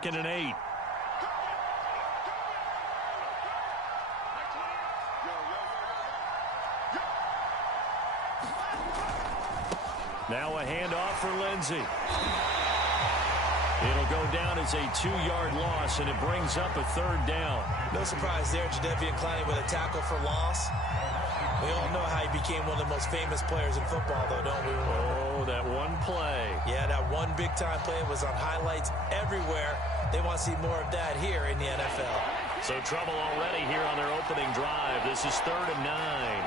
2nd and 8. Now a handoff for Lindsey. It'll go down as a 2-yard loss, and it brings up a 3rd down. No surprise there, Jadeveon Clowney with a tackle for loss. We all know how he became one of the most famous players in football, though, don't we? Oh, that one play. Yeah, that one big-time play was on highlights everywhere. They want to see more of that here in the NFL. So trouble already here on their opening drive. This is 3rd and 9.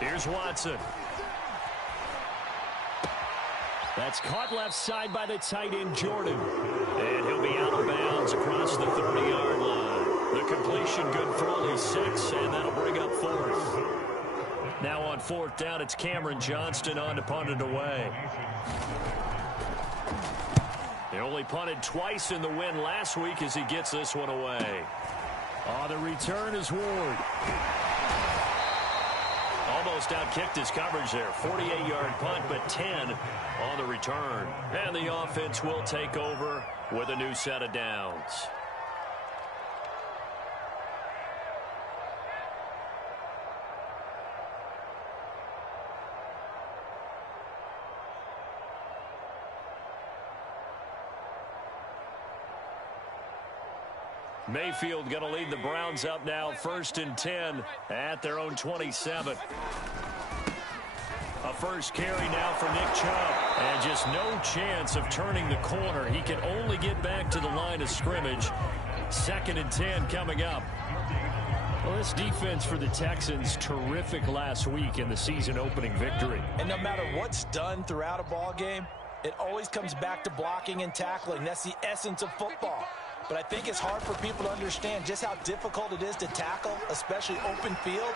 Here's Watson. That's caught left side by the tight end, Jordan. And he'll be out of bounds across the 30-yard line. The completion good for only 6, and that'll bring up 4th. Now on 4th down, it's Cameron Johnston on to punt it away. He only punted twice in the win last week as he gets this one away. Oh, the return is Ward. Almost outkicked his coverage there. 48-yard punt, but 10 on the return. And the offense will take over with a new set of downs. Mayfield going to lead the Browns up now, 1st and 10 at their own 27. A first carry now for Nick Chubb. And just no chance of turning the corner. He can only get back to the line of scrimmage. 2nd and 10 coming up. Well, this defense for the Texans, terrific last week in the season-opening victory. And no matter what's done throughout a ball game, it always comes back to blocking and tackling. That's the essence of football. But I think it's hard for people to understand just how difficult it is to tackle, especially open field.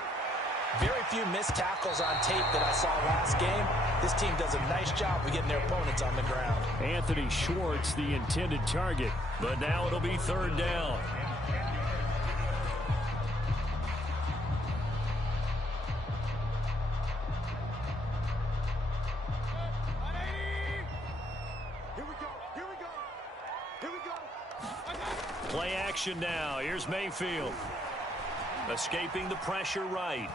Very few missed tackles on tape that I saw last game. This team does a nice job of getting their opponents on the ground. Anthony Schwartz, the intended target, but now it'll be 3rd down. Play action now. Here's Mayfield. Escaping the pressure right.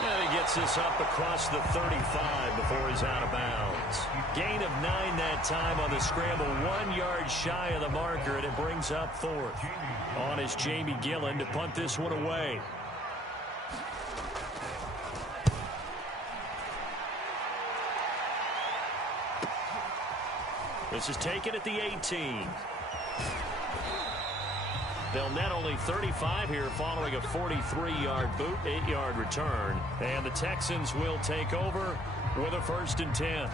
And he gets this up across the 35 before he's out of bounds. Gain of 9 that time on the scramble. 1 yard shy of the marker, and it brings up 4th. On is Jamie Gillen to punt this one away. This is taken at the 18. They'll net only 35 here following a 43-yard boot, 8-yard return. And the Texans will take over with a 1st and 10.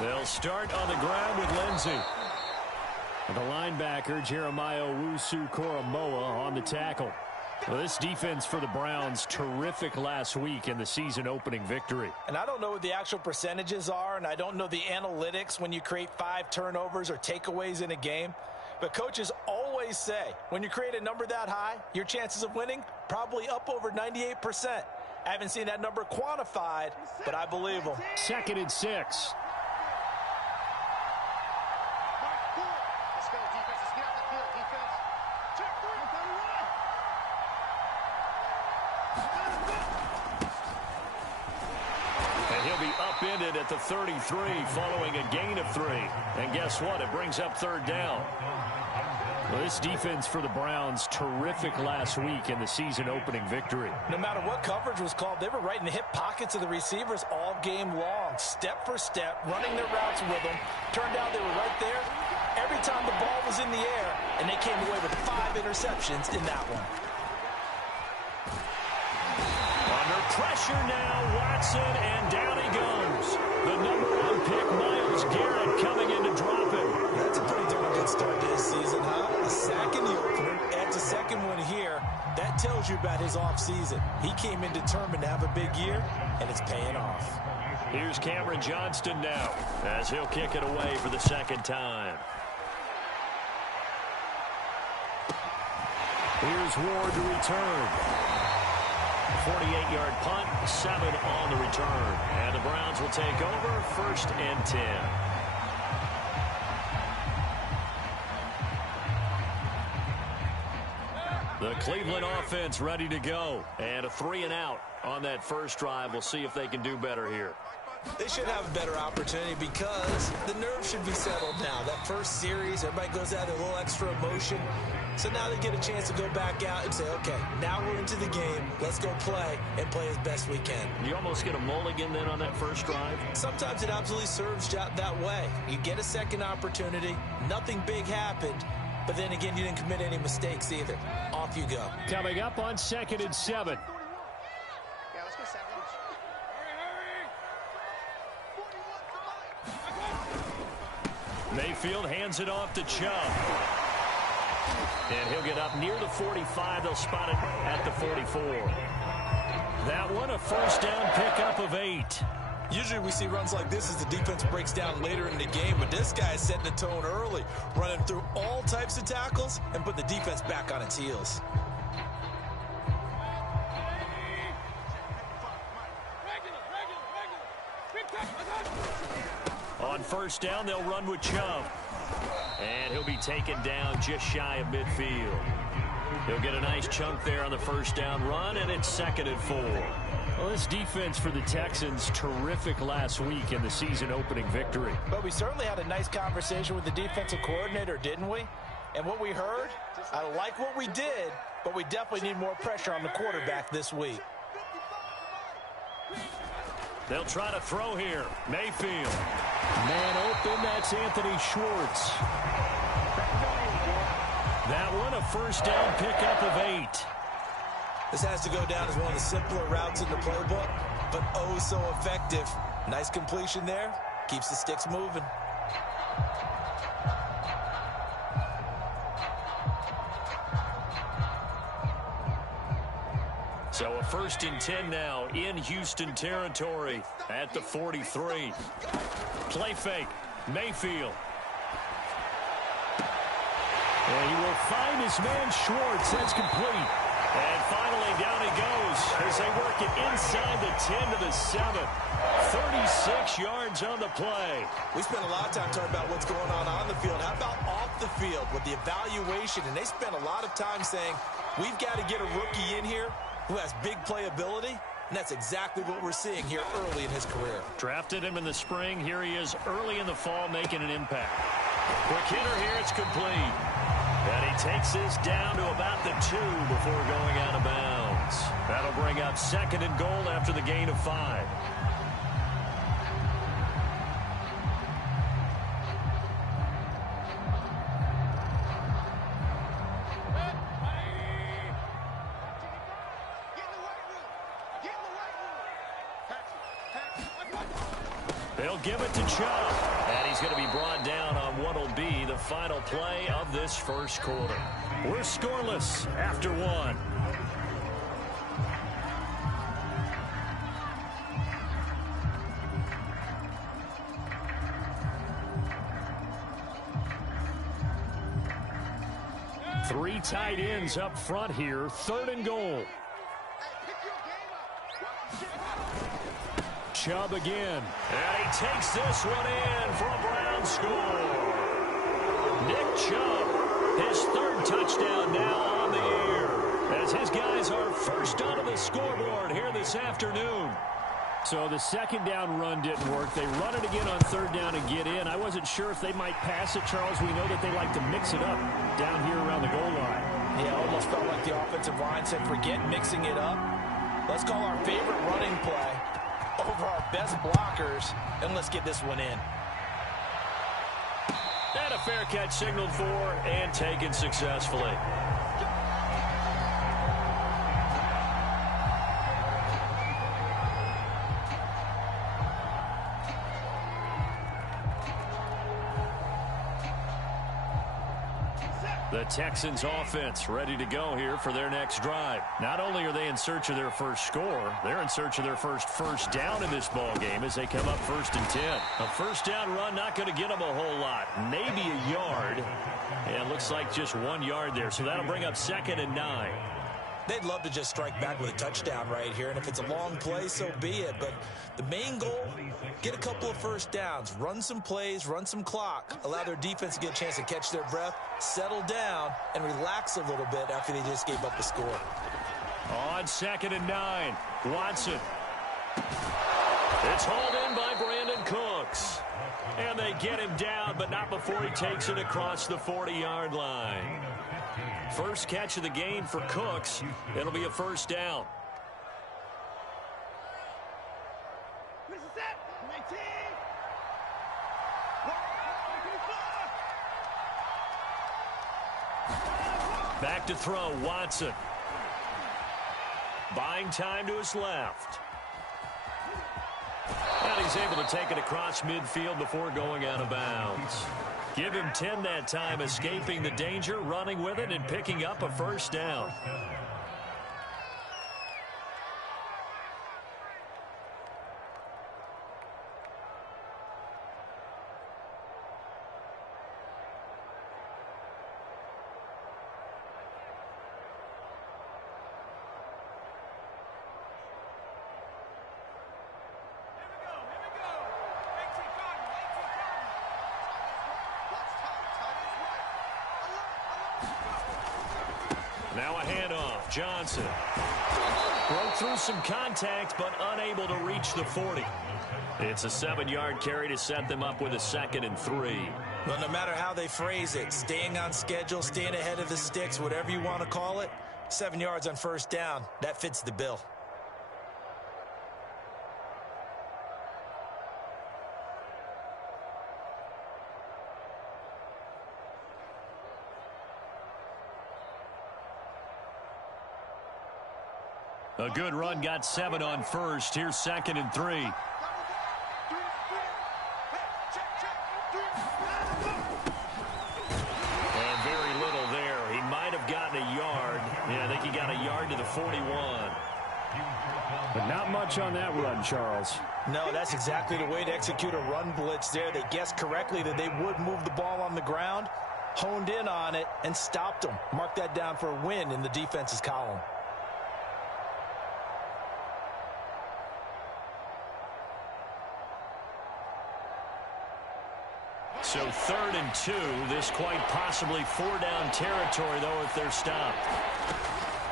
They'll start on the ground with Lindsey. The linebacker, Jeremiah Owusu-Koramoah, on the tackle. Well, this defense for the Browns, terrific last week in the season-opening victory. And I don't know what the actual percentages are, and I don't know the analytics when you create 5 turnovers or takeaways in a game. But coaches always say, when you create a number that high, your chances of winning probably up over 98%. I haven't seen that number quantified, but I believe them. 2nd and 6. Upended at the 33 following a gain of 3. And guess what? It brings up 3rd down. Well, this defense for the Browns, terrific last week in the season-opening victory. No matter what coverage was called, they were right in the hip pockets of the receivers all game long, step for step, running their routes with them. Turned out they were right there every time the ball was in the air, and they came away with 5 interceptions in that one. Under pressure now, Watson, and down he goes. The #1 pick, Myles Garrett, coming in to drop him. That's a pretty darn good start to this season, huh? A sack in the opener, adds a second one here. That tells you about his offseason. He came in determined to have a big year. and it's paying off. Here's Cameron Johnston now, as he'll kick it away for the second time. Here's Ward to return. 48-yard punt, 7 on the return. And the Browns will take over, 1st and 10. The Cleveland offense ready to go. And a 3-and-out on that first drive. We'll see if they can do better here. They should have a better opportunity because the nerves should be settled now. That first series, everybody goes out with a little extra emotion. So now they get a chance to go back out and say, okay, now we're into the game. Let's go play and play as best we can. You almost get a mulligan then on that first drive? Sometimes it absolutely serves that way. You get a second opportunity. Nothing big happened. But then again, you didn't commit any mistakes either. Off you go. Coming up on 2nd and 7. Mayfield hands it off to Chubb. And he'll get up near the 45. They'll spot it at the 44. That one, a first down pickup of 8. Usually we see runs like this as the defense breaks down later in the game, but this guy is setting the tone early, running through all types of tackles and put the defense back on its heels. On first down, they'll run with Chubb. And he'll be taken down just shy of midfield. He'll get a nice chunk there on the first down run, and it's 2nd and 4. Well, this defense for the Texans, terrific last week in the season-opening victory. But we certainly had a nice conversation with the defensive coordinator, didn't we? And what we heard, I like what we did, but we definitely need more pressure on the quarterback this week. They'll try to throw here. Mayfield. Man open, that's Anthony Schwartz. That one, a first down pickup of 8. This has to go down as one of the simpler routes in the playbook, but oh so effective. Nice completion there. Keeps the sticks moving. So a 1st and 10 now in Houston territory at the 43. Play fake. Mayfield. And he will find his man Schwartz. That's complete. And finally down he goes as they work it inside the 10 to the 7. 36 yards on the play. We spent a lot of time talking about what's going on the field. How about off the field with the evaluation? And they spent a lot of time saying, we've got to get a rookie in here who has big playability, and that's exactly what we're seeing here early in his career. Drafted him in the spring. Here he is early in the fall making an impact. Quick hitter here. It's complete. And he takes this down to about the 2 before going out of bounds. That'll bring up 2nd and goal after the gain of 5. They'll give it to Chubb. And he's going to be brought down on what will be the final play of this first quarter. We're scoreless after 1. Three tight ends up front here. 3rd and goal. Chubb again. And he takes this one in for a Brown score. Nick Chubb, his 3rd touchdown now on the year, as his guys are first onto the scoreboard here this afternoon. So the second down run didn't work. They run it again on 3rd down and get in. I wasn't sure if they might pass it, Charles. We know that they like to mix it up down here around the goal line. Yeah, almost felt like the offensive line said, forget mixing it up. Let's call our favorite running play over our best blockers, and let's get this one in. And a fair catch signaled for and taken successfully. The Texans offense ready to go here for their next drive. Not only are they in search of their first score, they're in search of their first down in this ball game as they come up 1st and 10. A first down run not going to get them a whole lot. Maybe a yard. And it looks like just 1 yard there. So that'll bring up 2nd and 9. They'd love to just strike back with a touchdown right here, and if it's a long play, so be it. But the main goal, get a couple of first downs, run some plays, run some clock, allow their defense to get a chance to catch their breath, settle down, and relax a little bit after they just gave up a score. On 2nd and 9, Watson. It's hauled in by Brandon Cooks. And they get him down, but not before he takes it across the 40-yard line. First catch of the game for Cooks. It'll be a first down. Back to throw, Watson. Buying time to his left. And he's able to take it across midfield before going out of bounds. Give him 10 that time, escaping the danger, running with it, and picking up a first down. Now a handoff. Johnson broke through some contact, but unable to reach the 40. It's a 7-yard carry to set them up with a 2nd and 3. Well, no matter how they phrase it, staying on schedule, staying ahead of the sticks, whatever you want to call it, 7 yards on first down, that fits the bill. A good run, got 7 on first. Here's 2nd and 3. And very little there. He might have gotten a yard. Yeah, I think he got a yard to the 41. But not much on that run, Charles. No, that's exactly the way to execute a run blitz there. They guessed correctly that they would move the ball on the ground, honed in on it, and stopped them. Mark that down for a win in the defense's column. So 3rd and 2. This quite possibly 4-down territory, though, if they're stopped.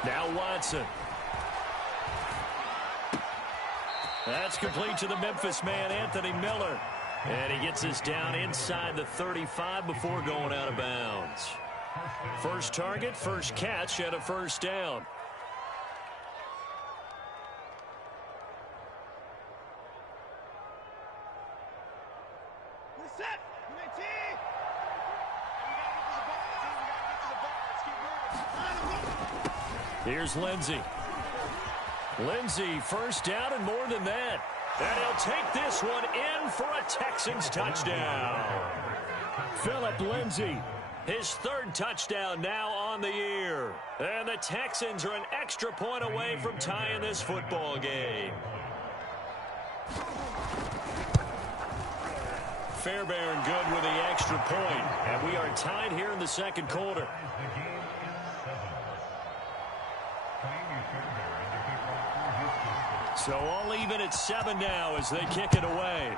Now Watson. That's complete to the Memphis man, Anthony Miller. And he gets us down inside the 35 before going out of bounds. First target, first catch, and a first down. Here's Lindsey. Lindsey, first down and more than that. And he'll take this one in for a Texans touchdown. Phillip Lindsey, his 3rd touchdown now on the year. And the Texans are an extra point away from tying this football game. Fairbairn good with the extra point. And we are tied here in the 2nd quarter. So all even at 7 now as they kick it away.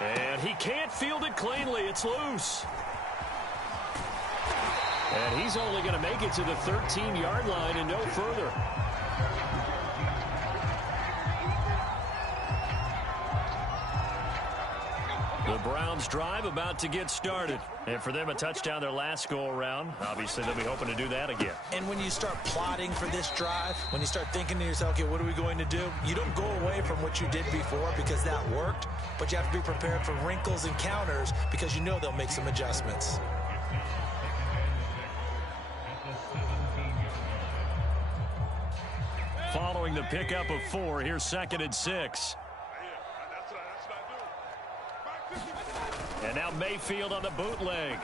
And he can't field it cleanly. It's loose. And he's only going to make it to the 13-yard line and no further. The Browns drive about to get started. And for them, a touchdown their last go-around. Obviously, they'll be hoping to do that again. And when you start plotting for this drive, when you start thinking to yourself, okay, what are we going to do? You don't go away from what you did before because that worked, but you have to be prepared for wrinkles and counters because you know they'll make some adjustments. Following the pickup of 4, here's 2nd and 6. And now Mayfield on the bootleg.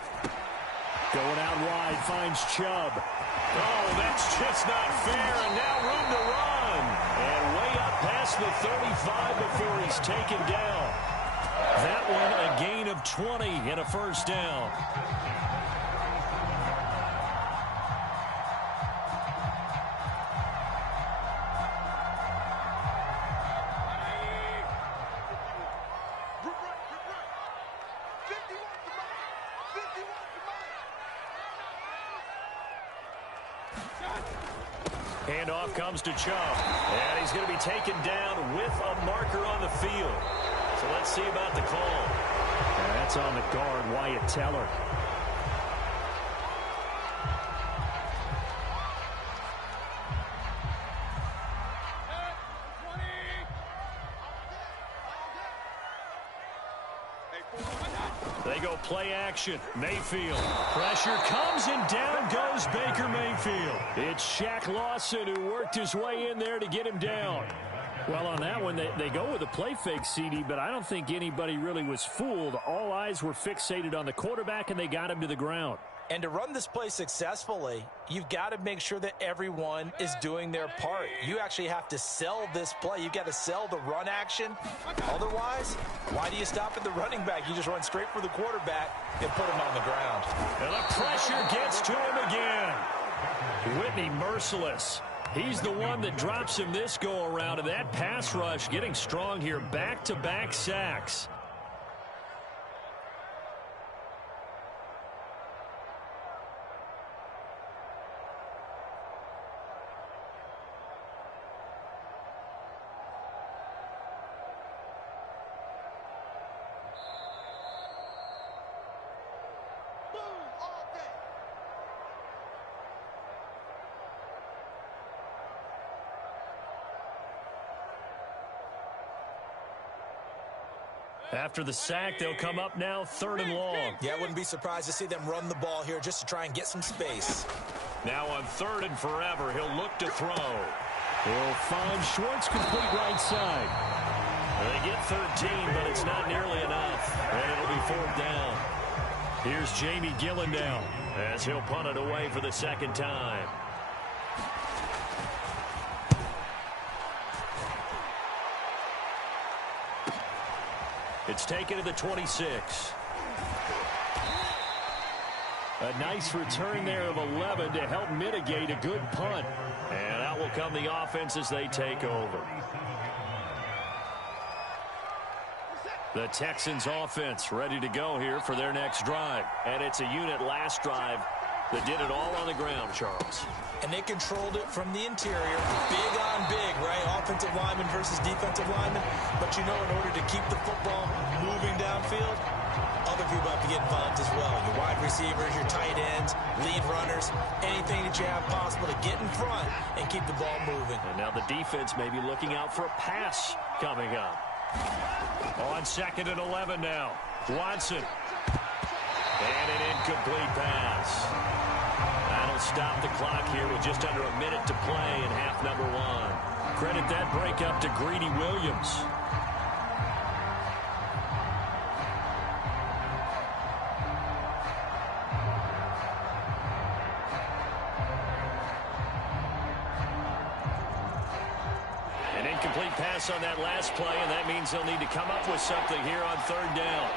Going out wide, finds Chubb. Oh, that's just not fair, and now room to run. And way up past the 35 before he's taken down. That one a gain of 20 and a first down. Handoff comes to Chubb, and he's going to be taken down with a marker on the field. So let's see about the call. And that's on the guard, Wyatt Teller. They go play action. Mayfield. Pressure comes, and down goes Baker Mayfield. It's Shaq Lawson who worked his way in there to get him down. Well, on that one, they go with a play fake, CD, but I don't think anybody really was fooled. All eyes were fixated on the quarterback, and they got him to the ground. And to run this play successfully, you've got to make sure that everyone is doing their part. You actually have to sell this play. You've got to sell the run action. Otherwise, why do you stop at the running back? You just run straight for the quarterback and put him on the ground. And the pressure gets to him again. Whitney merciless. He's the one that drops him this go-around, and that pass rush getting strong here. Back-to-back sacks. After the sack, they'll come up now 3rd and long. Yeah, I wouldn't be surprised to see them run the ball here just to try and get some space. Now on 3rd and forever, he'll look to throw. He'll find Schwartz complete right side. They get 13, but it's not nearly enough. And it'll be 4th down. Here's Jamie Gillen now as he'll punt it away for the 2nd time. It's taken to the 26. A nice return there of 11 to help mitigate a good punt. And out will come the offense as they take over. The Texans offense ready to go here for their next drive. And it's a unit last drive that did it all on the ground, Charles. And they controlled it from the interior. Big on big, right? Offensive lineman versus defensive lineman. But you know, in order to keep the football moving downfield, other people have to get involved as well. Your wide receivers, your tight ends, lead runners, anything that you have possible to get in front and keep the ball moving. And now the defense may be looking out for a pass coming up. On 2nd and 11 now. Watson. And an incomplete pass. That'll stop the clock here with just under a minute to play in half number 1. Credit that breakup to Greedy Williams. An incomplete pass on that last play, and that means they'll need to come up with something here on 3rd down.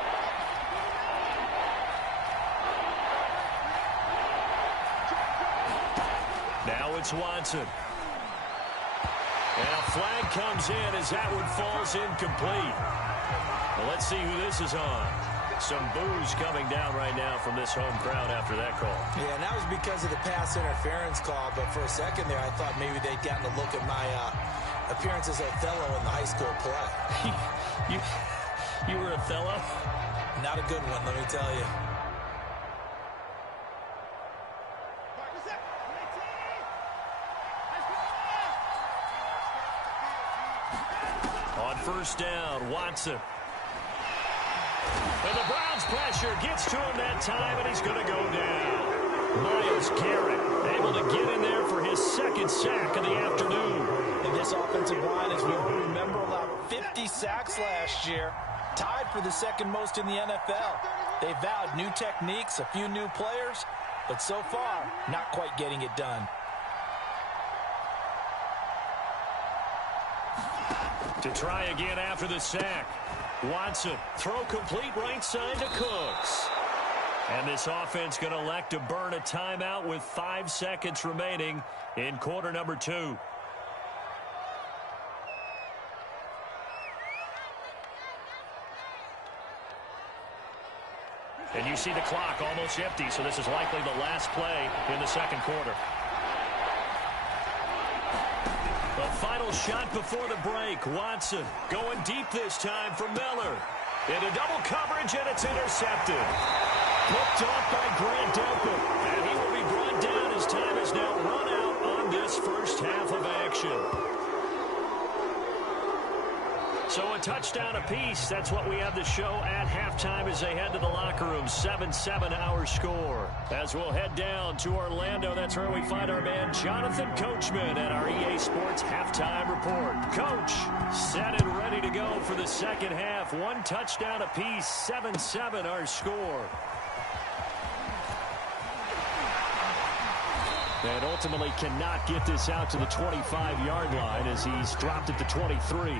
Now it's Watson. And a flag comes in as that one falls incomplete. Well, let's see who this is on. Some boos coming down right now from this home crowd after that call. Yeah, and that was because of the pass interference call. But for a second there, I thought maybe they'd gotten a look at my appearance as Othello in the high school play. You were Othello? Not a good one, let me tell you. On 1st down, Watson. And the Browns pressure gets to him that time, and he's going to go down. Myles Garrett able to get in there for his 2nd sack of the afternoon. And this offensive line, as we remember, allowed 50 sacks last year. tied for the second most in the NFL. They vowed new techniques, a few new players, but so far, not quite getting it done. To try again after the sack. Watson, throw complete right side to Cooks. And this offense going to elect to burn a timeout with 5 seconds remaining in quarter number 2. And you see the clock almost empty, so this is likely the last play in the second quarter. The final shot before the break. Watson going deep this time for Miller. Into double coverage, and it's intercepted. Picked off by Grant Delpit. And he will be brought down as time has now run out on this first half of action. So a touchdown apiece. That's what we have to show at halftime as they head to the locker room. 7-7 our score. As we'll head down to Orlando, that's where we find our man Jonathan Coachman at our EA Sports Halftime Report. Coach, set and ready to go for the second half. 1 touchdown apiece. 7-7 our score. And ultimately cannot get this out to the 25-yard line as he's dropped it to 23.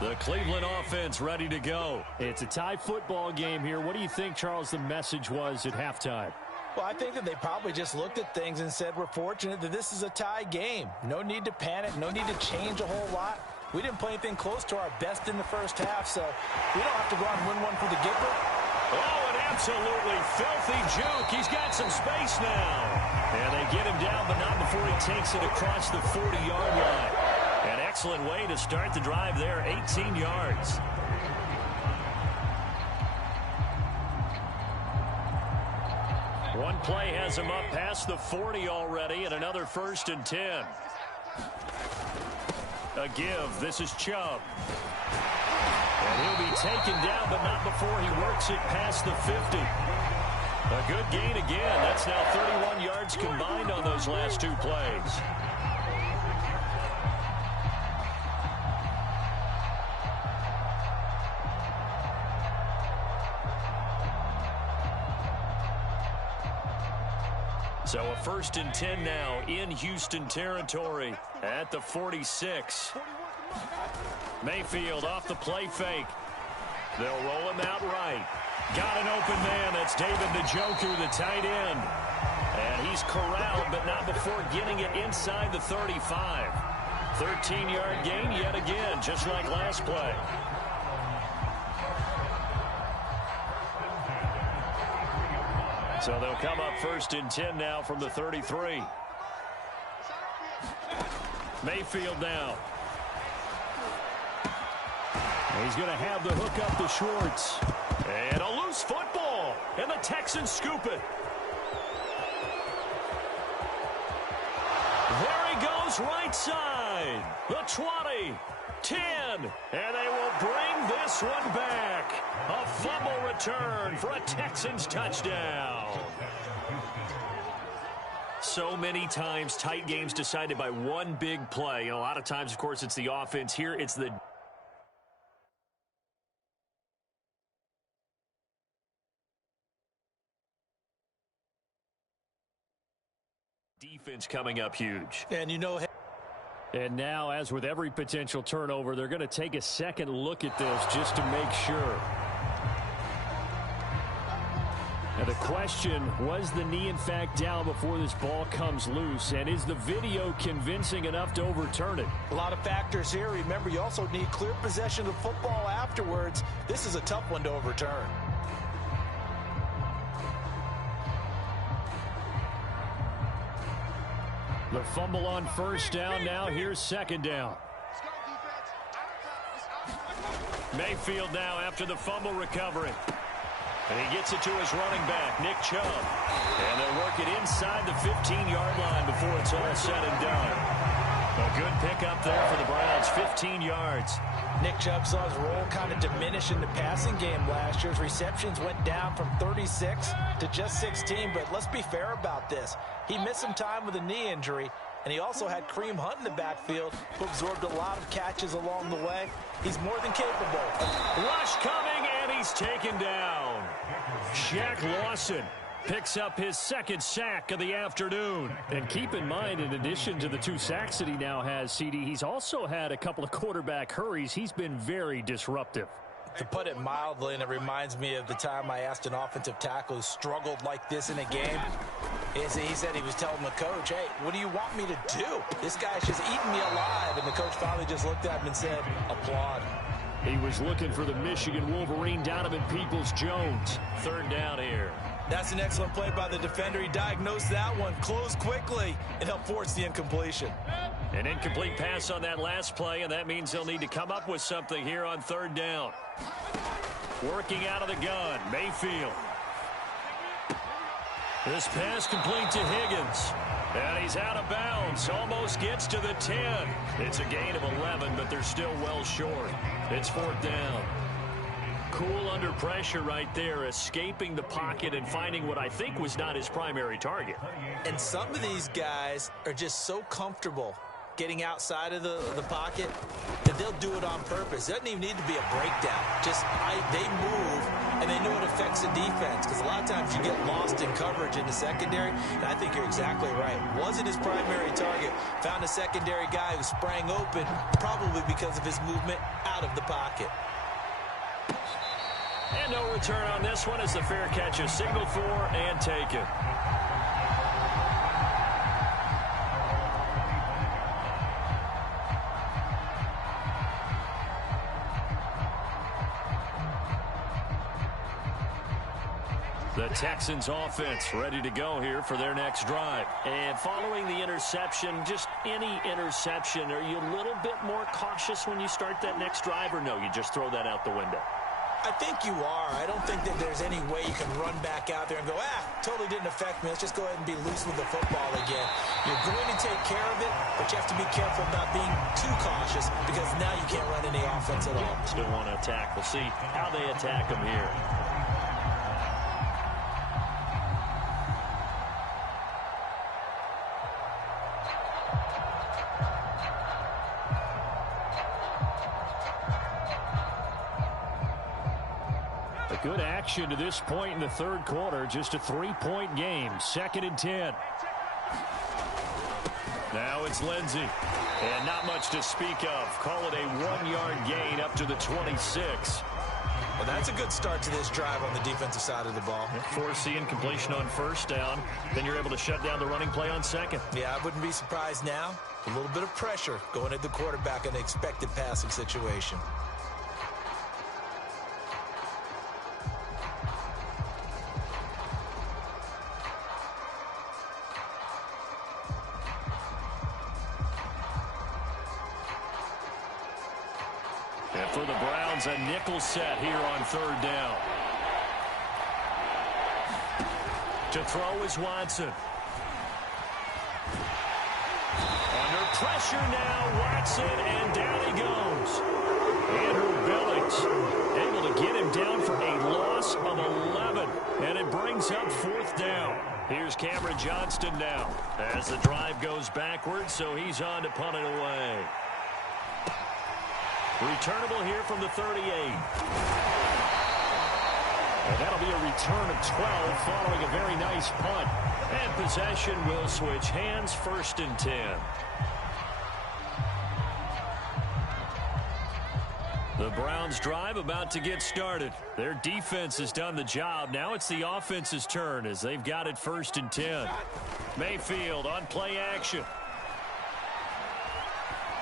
The Cleveland offense ready to go. It's a tie football game here. What do you think, Charles, the message was at halftime? Well, I think that they probably just looked at things and said, we're fortunate that this is a tie game. No need to panic, no need to change a whole lot. We didn't play anything close to our best in the first half, so we don't have to go out and win one for the Gipper. Oh, an absolutely filthy juke. He's got some space now. And they get him down, but not before he takes it across the 40-yard line. An excellent way to start the drive there, 18 yards. One play has him up past the 40 already, and another 1st and 10. A give. This is Chubb. And he'll be taken down, but not before he works it past the 50. A good gain again. That's now 31 yards combined on those last 2 plays. So a 1st and 10 now in Houston territory at the 46. Mayfield off the play fake. They'll roll him out right. Got an open man. That's David Njoku, the tight end. And he's corralled, but not before getting it inside the 35. 13-yard gain yet again, just like last play. So they'll come up 1st and 10 now from the 33. Mayfield now. He's going to have the hook up to Schwartz. And a loose football. And the Texans scoop it. There he goes, right side. The 20, 10. And they will bring this one back. A fumble return for a Texans touchdown. So many times tight games decided by one big play. And a lot of times, of course, it's the offense. Here, it's the defense coming up huge. And you know, and now, as with every potential turnover, they're going to take a second look at this just to make sure. And the question, was the knee in fact down before this ball comes loose? And is the video convincing enough to overturn it? A lot of factors here. Remember, you also need clear possession of football afterwards. This is a tough one to overturn. The fumble on 1st down. Now here's 2nd down. Mayfield now after the fumble recovery. And he gets it to his running back, Nick Chubb. And they'll work it inside the 15-yard line before it's all said and done. A good pickup there for the Browns, 15 yards. Nick Chubb saw his role kind of diminish in the passing game last year. His receptions went down from 36 to just 16, but let's be fair about this. He missed some time with a knee injury, and he also had Kareem Hunt in the backfield, who absorbed a lot of catches along the way. He's more than capable. Rush coming, and he's taken down. Shaq Lawson picks up his second sack of the afternoon. And keep in mind, in addition to the 2 sacks that he now has, CD, he's also had a couple of quarterback hurries. He's been very disruptive. To put it mildly, and it reminds me of the time I asked an offensive tackle who struggled like this in a game. He said he was telling the coach, hey, what do you want me to do? This guy's just eating me alive. And the coach finally just looked at him and said, applaud. He was looking for the Michigan Wolverine, Donovan Peoples-Jones. 3rd down here. That's an excellent play by the defender. He diagnosed that one, closed quickly, and helped force the incompletion. An incomplete pass on that last play, and that means they'll need to come up with something here on 3rd down. Working out of the gun, Mayfield. This pass complete to Higgins. And he's out of bounds, almost gets to the 10. It's a gain of 11, but they're still well short. It's 4th down. Cool under pressure right there, escaping the pocket and finding what I think was not his primary target. And some of these guys are just so comfortable getting outside of the pocket that they'll do it on purpose. It doesn't even need to be a breakdown. They move, and they know it affects the defense, because a lot of times you get lost in coverage in the secondary, and I think you're exactly right. Wasn't his primary target. Found a secondary guy who sprang open, probably because of his movement out of the pocket. And no return on this one as the fair catch is signaled for and taken. The Texans offense ready to go here for their next drive. And following the interception, just any interception, are you a little bit more cautious when you start that next drive, or no, you just throw that out the window? I think you are. I don't think that there's any way you can run back out there and go, totally didn't affect me. Let's just go ahead and be loose with the football again. You're going to take care of it, but you have to be careful about being too cautious, because now you can't run any offense at all. Still want to attack. We'll see how they attack them here. Good action to this point in the 3rd quarter. Just a 3-point game. 2nd and 10. Now it's Lindsey. And not much to speak of. Call it a 1-yard gain up to the 26. Well, that's a good start to this drive on the defensive side of the ball. Force the incompletion on 1st down. Then you're able to shut down the running play on 2nd. Yeah, I wouldn't be surprised now. A little bit of pressure going at the quarterback in an expected passing situation. And for the Browns, a nickel set here on 3rd down. To throw is Watson. Under pressure now, Watson, and down he goes. Andrew Billings able to get him down for a loss of 11. And it brings up 4th down. Here's Cameron Johnston now as the drive goes backwards, so he's on to punt it away. Returnable here from the 38. And that'll be a return of 12 following a very nice punt. And possession will switch hands, 1st and 10. The Browns drive about to get started. Their defense has done the job. Now it's the offense's turn as they've got it 1st and 10. Mayfield on play action.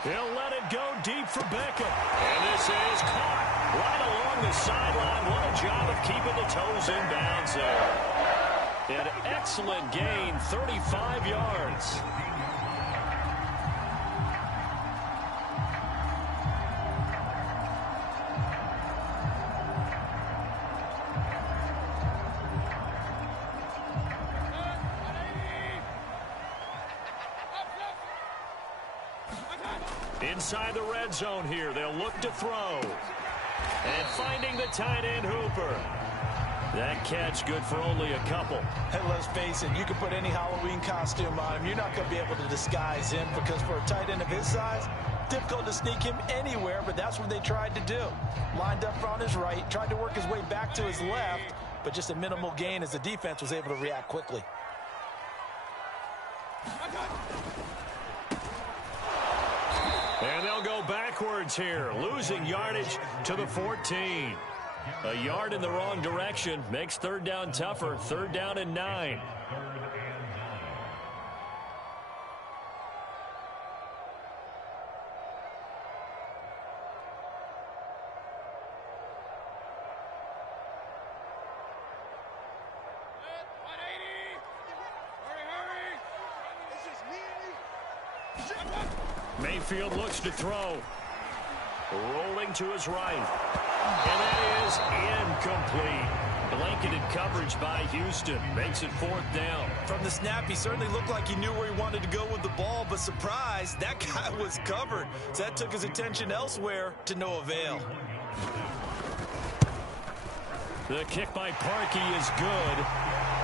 He'll let it go deep for Beckham. And this is caught right along the sideline. What a job of keeping the toes in bounds there. An excellent gain, 35 yards. Inside the red zone here, they'll look to throw. And finding the tight end Hooper. That catch good for only a couple. And let's face it, you can put any Halloween costume on him. You're not going to be able to disguise him because for a tight end of his size, difficult to sneak him anywhere, but that's what they tried to do. Lined up on his right, tried to work his way back to his left, but just a minimal gain as the defense was able to react quickly. And they'll go backwards here, losing yardage to the 14. A yard in the wrong direction makes third down tougher. Third down and 9. Mayfield looks to throw. Rolling to his right. And that is incomplete. Blanketed coverage by Houston. Makes it fourth down. From the snap, he certainly looked like he knew where he wanted to go with the ball, but surprise, that guy was covered. So that took his attention elsewhere to no avail. The kick by Parkey is good.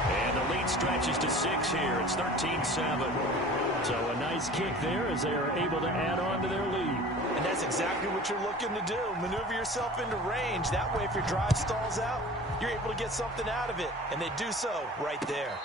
And the lead stretches to 6 here. It's 13-7. So a nice kick there as they are able to add on to their lead. And that's exactly what you're looking to do. Maneuver yourself into range. That way, if your drive stalls out, you're able to get something out of it. And they do so right there.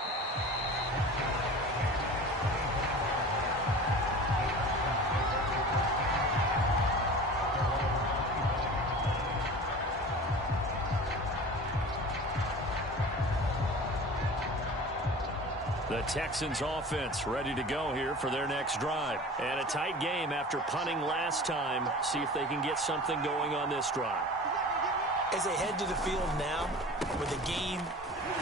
The Texans offense ready to go here for their next drive. And a tight game after punting last time. See if they can get something going on this drive. As they head to the field now, with the game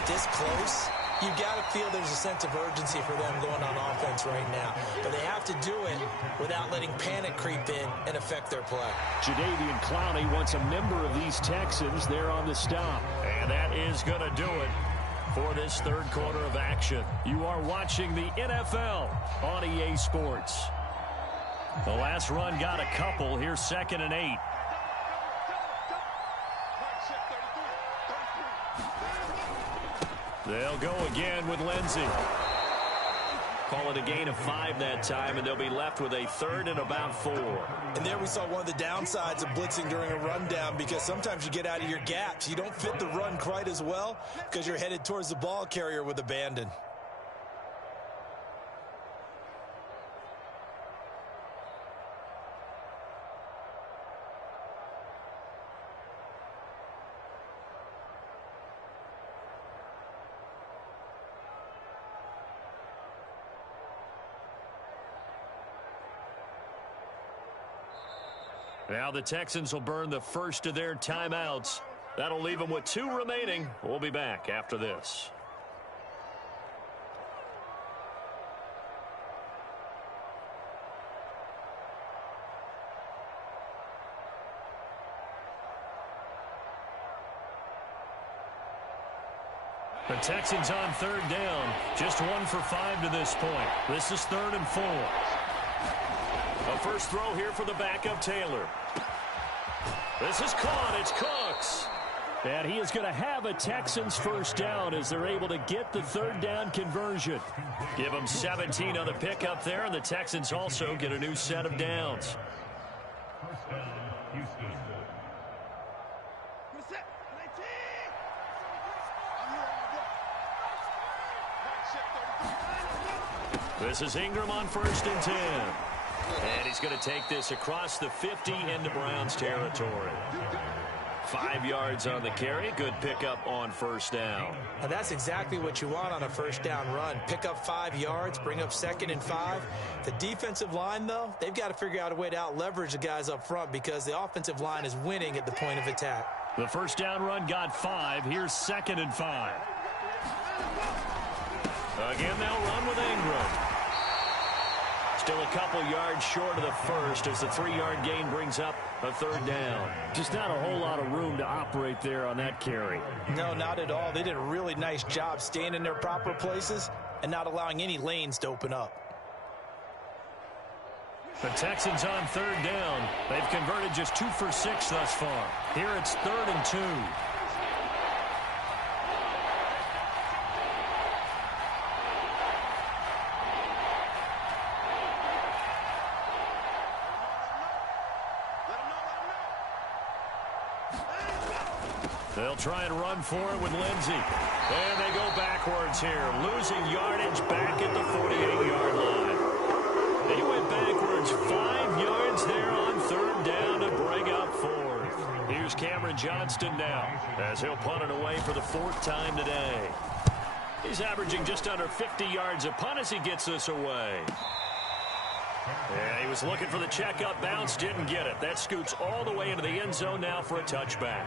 this close, you've got to feel there's a sense of urgency for them going on offense right now. But they have to do it without letting panic creep in and affect their play. Jadeveon Clowney wants a member of these Texans there on the stop. And that is going to do it for this third quarter of action. You are watching the NFL on EA Sports. The last run got a couple. Here's 2nd and 8. They'll go again with Lindsey. Call it a gain of 5 that time, and they'll be left with a 3rd and about 4. And there we saw one of the downsides of blitzing during a rundown, because sometimes you get out of your gaps. You don't fit the run quite as well because you're headed towards the ball carrier with abandon. Now the Texans will burn the first of their timeouts. That'll leave them with 2 remaining. We'll be back after this. The Texans on 3rd down. Just 1 for 5 to this point. This is 3rd and 4. A first throw here for the backup Taylor. This is caught. It's Cooks. And he is going to have a Texans first down as they're able to get the 3rd down conversion. Give them 17 on the pickup there, and the Texans also get a new set of downs. This is Ingram on 1st and 10. And he's going to take this across the 50 into Browns territory. 5 yards on the carry. Good pickup on 1st down. Now that's exactly what you want on a 1st down run. Pick up 5 yards, bring up 2nd and 5. The defensive line, though, they've got to figure out a way to out-leverage the guys up front because the offensive line is winning at the point of attack. The 1st down run got 5. Here's 2nd and 5. Again, they'll run with Ingram. Still a couple yards short of the first as the 3-yard gain brings up a 3rd down. Just not a whole lot of room to operate there on that carry. No, not at all. They did a really nice job staying in their proper places and not allowing any lanes to open up. The Texans on third down. They've converted just 2 for 6 thus far. Here it's 3rd and 2. They'll try and run for it with Lindsey. And they go backwards here, losing yardage back at the 48-yard line. They went backwards 5 yards there on 3rd down to bring up 4th. Here's Cameron Johnston now as he'll punt it away for the 4th time today. He's averaging just under 50 yards a punt as he gets this away. Yeah, he was looking for the checkup bounce, didn't get it. That scoots all the way into the end zone now for a touchback.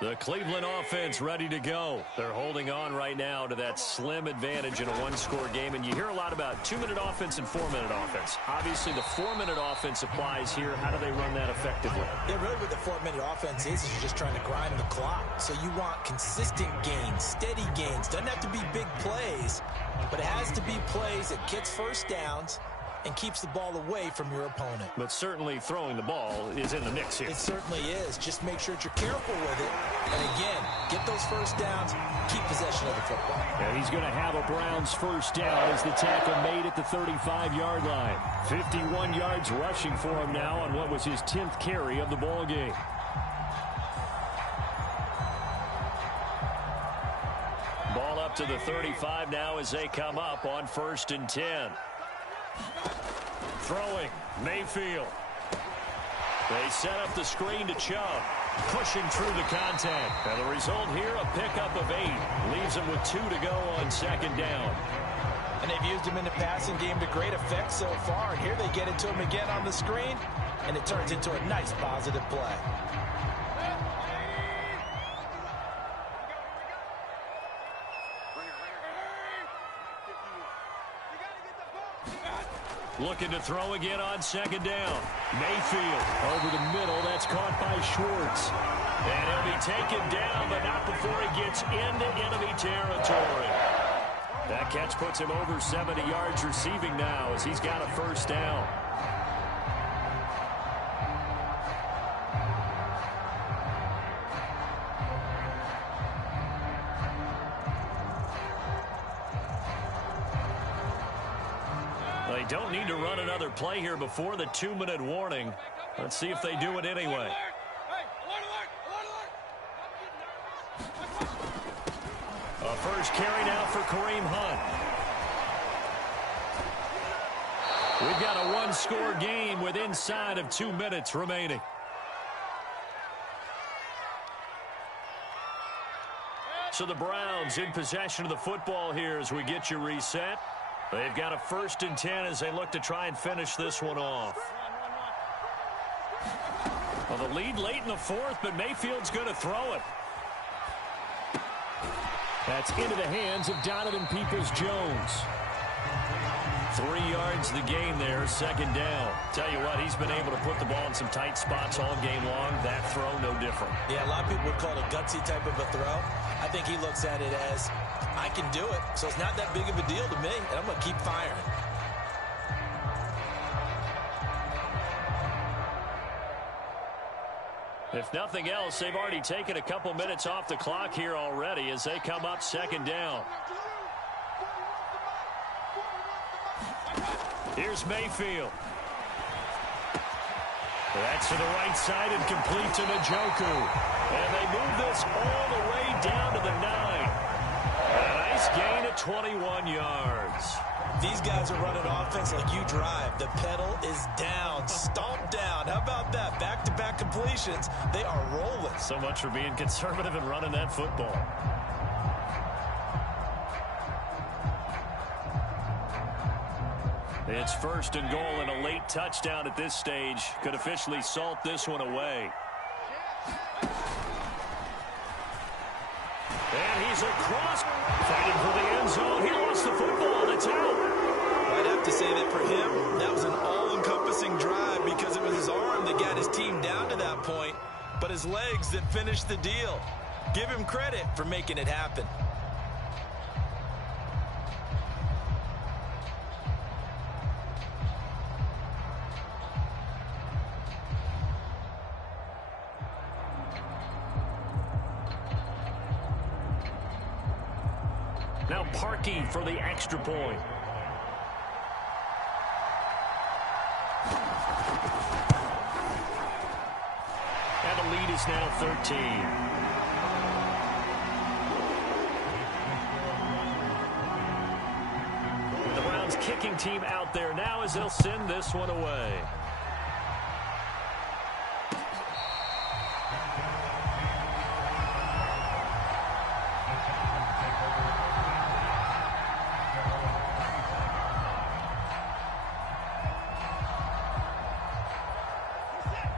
The Cleveland offense ready to go. They're holding on right now to that slim advantage in a one-score game. And you hear a lot about 2-minute offense and 4-minute offense. Obviously, the 4-minute offense applies here. How do they run that effectively? Yeah, really what the 4-minute offense is you're just trying to grind the clock. So you want consistent gains, steady gains. Doesn't have to be big plays, but it has to be plays that gets first downs and keeps the ball away from your opponent. But certainly throwing the ball is in the mix here. It certainly is. Just make sure that you're careful with it. And again, get those first downs, keep possession of the football. And he's going to have a Browns first down as the tackle made at the 35-yard line. 51 yards rushing for him now on what was his 10th carry of the ball game. Ball up to the 35 now as they come up on 1st and 10. Throwing, Mayfield. They set up the screen to Chubb, pushing through the contact. And the result here, a pickup of 8. Leaves him with 2 to go on 2nd down. And they've used him in the passing game to great effect so far. And here they get it to him again on the screen, and it turns into a nice positive play. Looking to throw again on 2nd down. Mayfield over the middle. That's caught by Schwartz. And he'll be taken down, but not before he gets into enemy territory. That catch puts him over 70 yards receiving now as he's got a first down. They don't need to run another play here before the 2-minute warning. Let's see if they do it anyway. A first carry now for Kareem Hunt. We've got a one-score game with inside of 2 minutes remaining. So the Browns in possession of the football here as we get you reset. They've got a 1st and 10 as they look to try and finish this one off. Well, the lead late in the 4th, but Mayfield's going to throw it. That's into the hands of Donovan Peoples-Jones. 3 yards the gain there, 2nd down. Tell you what, he's been able to put the ball in some tight spots all game long. That throw, no different. Yeah, a lot of people would call it a gutsy type of a throw. I think he looks at it as, I can do it, so it's not that big of a deal to me, and I'm going to keep firing. If nothing else, they've already taken a couple minutes off the clock here already as they come up 2nd down. Here's Mayfield. That's to the right side and complete to Njoku. And they move this all the way down to the 9. A nice gain of 21 yards. These guys are running offense like you drive. The pedal is down, stomped down. How about that? Back-to-back completions. They are rolling. So much for being conservative and running that football. It's 1st and goal, and a late touchdown at this stage could officially salt this one away. And he's across, fighting for the end zone. He lost the football. It's out. I'd have to say that for him, that was an all-encompassing drive because it was his arm that got his team down to that point, but his legs that finished the deal. Give him credit for making it happen. Now Parkey for the extra point. And the lead is now 13. Kicking team out there now as they'll send this one away.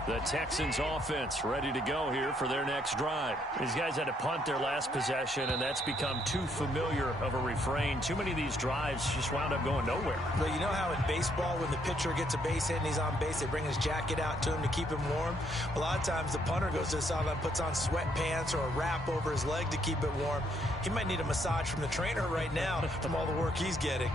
The Texans offense ready to go here for their next drive. These guys had to punt their last possession, and that's become too familiar of a refrain. Too many of these drives just wound up going nowhere. But you know how in baseball, when the pitcher gets a base hit and he's on base, they bring his jacket out to him to keep him warm? A lot of times the punter goes to the sideline, puts on sweatpants or a wrap over his leg to keep it warm. He might need a massage from the trainer right now from all the work he's getting.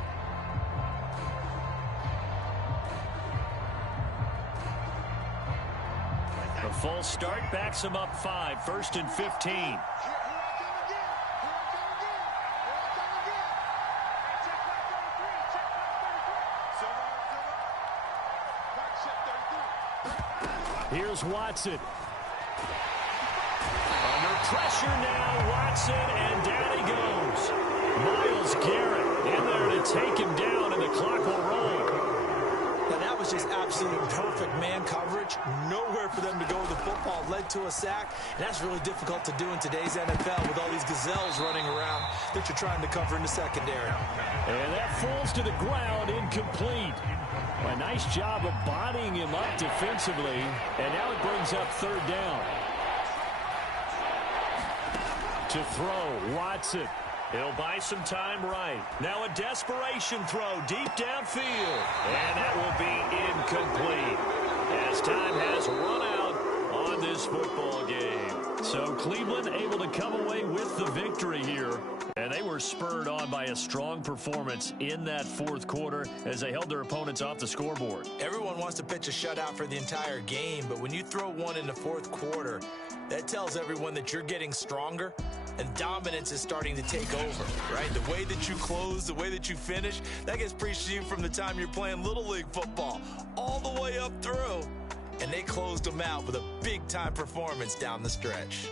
A full start backs him up 5, 1st and 15. Here's Watson. Under pressure now, Watson, and down he goes. Myles Garrett in there to take him down, and the clock will roll. Now, that was just absolute perfect man coverage. Nowhere for them to go with the football. Led to a sack, and that's really difficult to do in today's NFL with all these gazelles running around that you're trying to cover in the secondary. And that falls to the ground, incomplete. A nice job of bodying him up defensively, and now it brings up 3rd down. To throw, Watson. He'll buy some time right. Now a desperation throw deep downfield. And that will be incomplete as time has run out on this football game. So Cleveland able to come away with the victory here. And they were spurred on by a strong performance in that 4th quarter as they held their opponents off the scoreboard. Everyone wants to pitch a shutout for the entire game, but when you throw one in the 4th quarter, that tells everyone that you're getting stronger and dominance is starting to take over, right? The way that you close, the way that you finish, that gets preached to you from the time you're playing Little League football all the way up through. And they closed them out with a big-time performance down the stretch.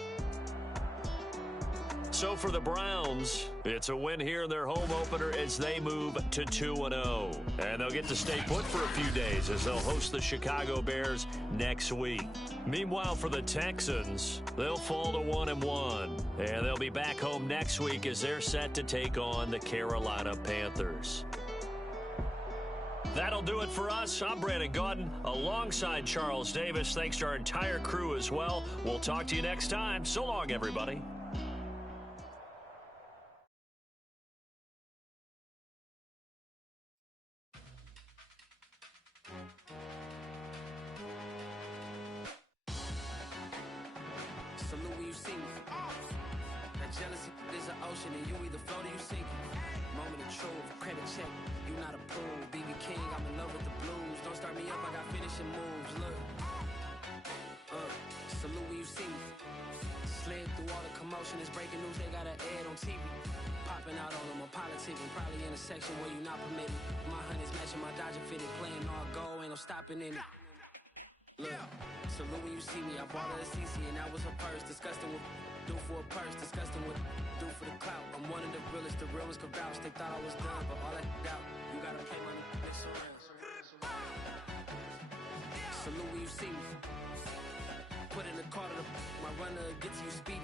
So for the Browns, it's a win here in their home opener as they move to 2-0. And they'll get to stay put for a few days as they'll host the Chicago Bears next week. Meanwhile, for the Texans, they'll fall to 1-1. And they'll be back home next week as they're set to take on the Carolina Panthers. That'll do it for us. I'm Brandon Gaudin alongside Charles Davis. Thanks to our entire crew as well. We'll talk to you next time. So long, everybody. Salute when you see me. That jealousy is an ocean and you either float or you sink. Moment of truth, credit check, you not approved. BB King, I'm in love with the blues. Don't start me up, I got finishing moves. Look, salute when you see me. Slid through all the commotion, it's breaking news, they got an ad on TV. Popping out on them, I'm politicking, probably in a section where you not permitted. My honey's matching my Dodger fitted, playing all go, ain't no stopping in it. Look, salute when you see me, I bought her a CC and that was her purse. Disgusting with do for a purse, disgusting with do for the clout. I'm one of the realest could vouch. They thought I was done, but all I doubt, you gotta play money, mix around. Salute when you see me. Put in the car to my runner gets you speedy.